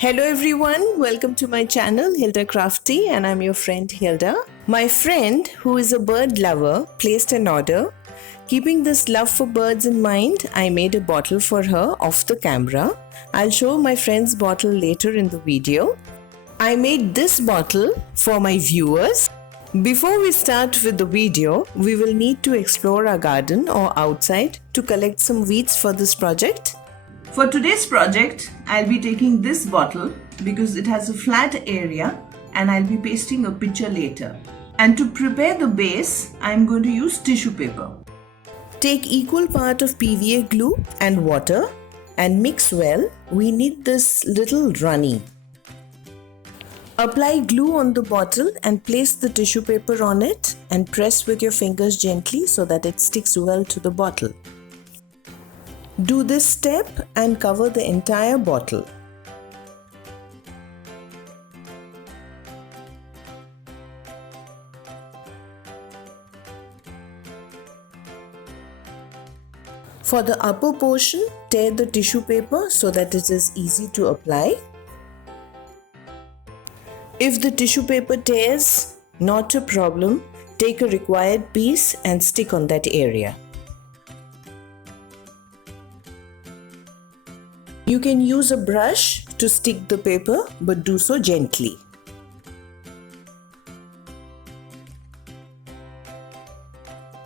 Hello everyone, welcome to my channel Hilda Crafty and I'm your friend Hilda. My friend, who is a bird lover, placed an order. Keeping this love for birds in mind, I made a bottle for her off the camera. I'll show my friend's bottle later in the video. I made this bottle for my viewers. Before we start with the video, we will need to explore our garden or outside to collect some weeds for this project. For today's project, I'll be taking this bottle because it has a flat area and I'll be pasting a picture later. And to prepare the base, I'm going to use tissue paper. Take equal part of PVA glue and water and mix well. We need this little runny. Apply glue on the bottle and place the tissue paper on it and press with your fingers gently so that it sticks well to the bottle. Do this step and cover the entire bottle. For the upper portion, tear the tissue paper so that it is easy to apply. If the tissue paper tears, not a problem. Take a required piece and stick on that area. You can use a brush to stick the paper, but do so gently.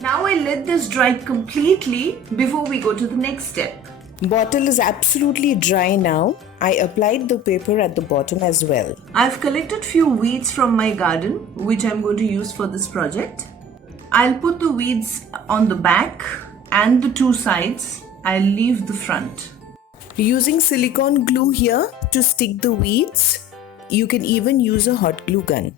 Now I let this dry completely before we go to the next step. Bottle is absolutely dry now. I applied the paper at the bottom as well. I've collected few weeds from my garden, which I'm going to use for this project. I'll put the weeds on the back and the two sides. I'll leave the front. Using silicone glue here to stick the weeds. You can even use a hot glue gun.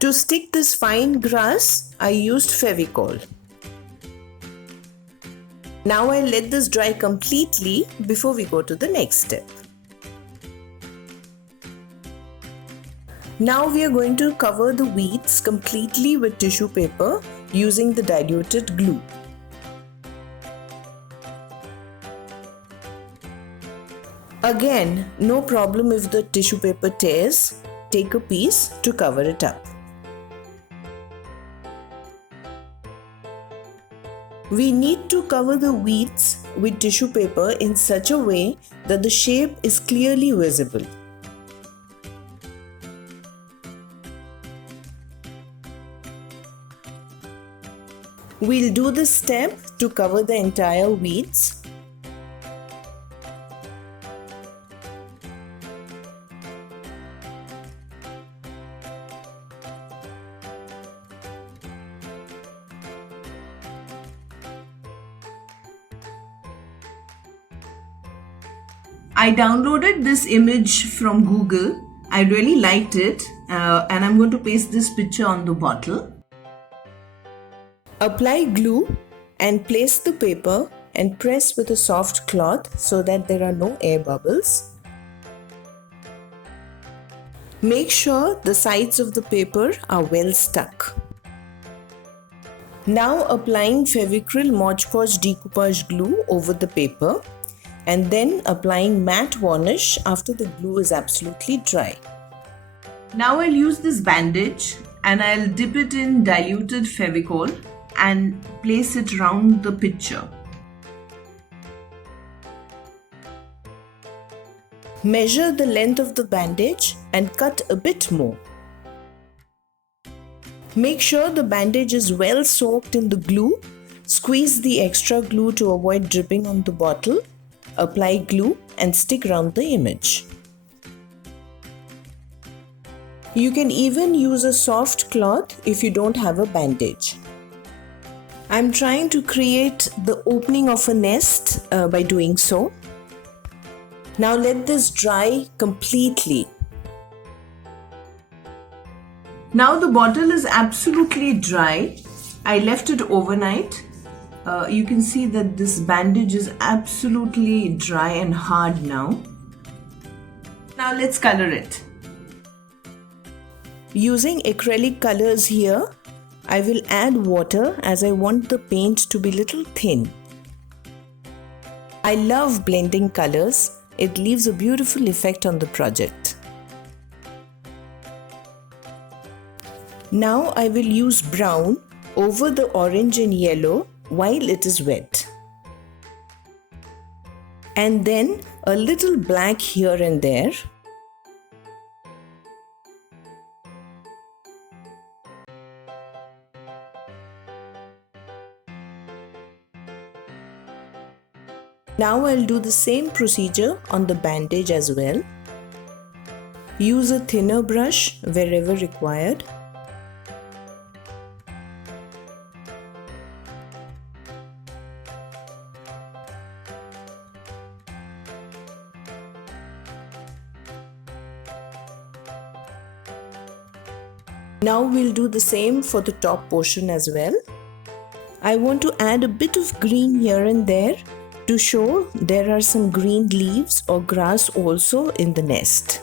To stick this fine grass, I used Fevicol. Now I'll let this dry completely before we go to the next step. Now we are going to cover the weeds completely with tissue paper using the diluted glue. Again, no problem if the tissue paper tears. Take a piece to cover it up. We need to cover the weeds with tissue paper in such a way that the shape is clearly visible. We'll do this step to cover the entire weeds. I downloaded this image from Google. I really liked it and I'm going to paste this picture on the bottle. Apply glue and place the paper and press with a soft cloth so that there are no air bubbles. Make sure the sides of the paper are well stuck. Now applying Fevicryl Mod Podge decoupage glue over the paper and then applying matte varnish after the glue is absolutely dry. Now I'll use this bandage and I'll dip it in diluted Fevicol and place it round the picture. Measure the length of the bandage and cut a bit more. Make sure the bandage is well soaked in the glue. Squeeze the extra glue to avoid dripping on the bottle. Apply glue and stick around the image. You can even use a soft cloth if you don't have a bandage. I'm trying to create the opening of a nest by doing so. Now let this dry completely. Now the bottle is absolutely dry. I left it overnight. You can see that this bandage is absolutely dry and hard now. Now let's color it. Using acrylic colors here, I will add water as I want the paint to be little thin. I love blending colors. It leaves a beautiful effect on the project. Now I will use brown over the orange and yellow while it is wet. And then a little black here and there. Now I'll do the same procedure on the bandage as well. Use a thinner brush wherever required. Now we'll do the same for the top portion as well. I want to add a bit of green here and there to show there are some green leaves or grass also in the nest.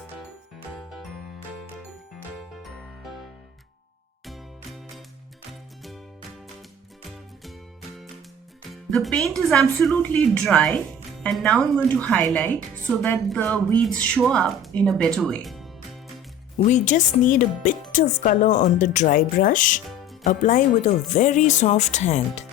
The paint is absolutely dry, and now I'm going to highlight so that the weeds show up in a better way. We just need a bit of color on the dry brush. Apply with a very soft hand.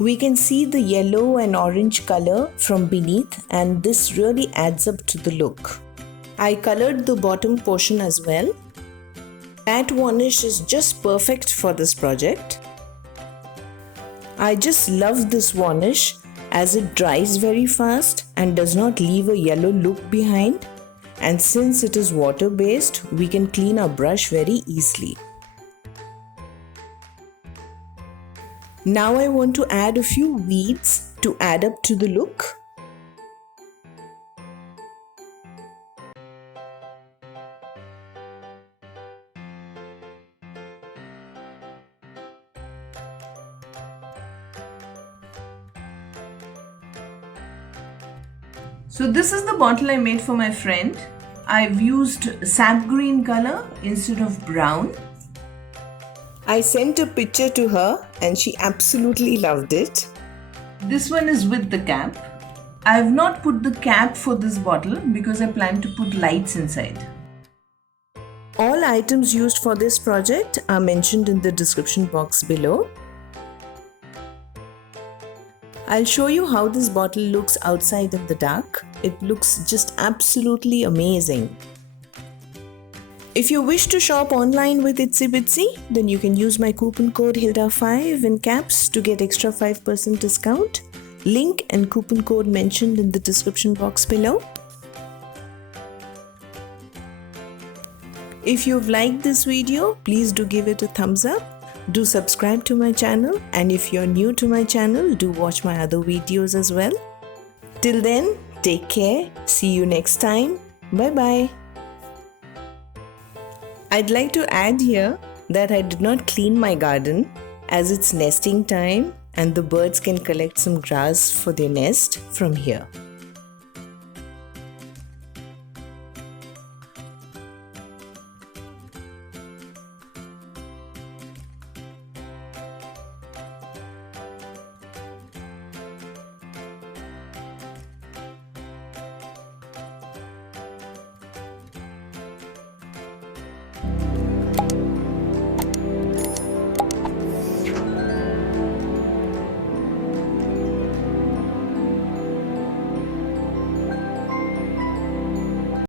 We can see the yellow and orange color from beneath, and this really adds up to the look. I colored the bottom portion as well. Matte varnish is just perfect for this project. I just love this varnish as it dries very fast and does not leave a yellow look behind. And since it is water based, we can clean our brush very easily. Now I want to add a few weeds to add up to the look. So this is the bottle I made for my friend. I've used sap green color instead of brown. I sent a picture to her and she absolutely loved it. This one is with the cap. I have not put the cap for this bottle because I plan to put lights inside. All items used for this project are mentioned in the description box below. I'll show you how this bottle looks outside in the dark. It looks just absolutely amazing. If you wish to shop online with Itsy Bitsy, then you can use my coupon code Hilda5 in caps to get extra 5% discount. Link and coupon code mentioned in the description box below. If you've liked this video, please do give it a thumbs up. Do subscribe to my channel, and if you're new to my channel, do watch my other videos as well. Till then, take care. See you next time. Bye bye. I'd like to add here that I did not clean my garden as it's nesting time and the birds can collect some grass for their nest from here.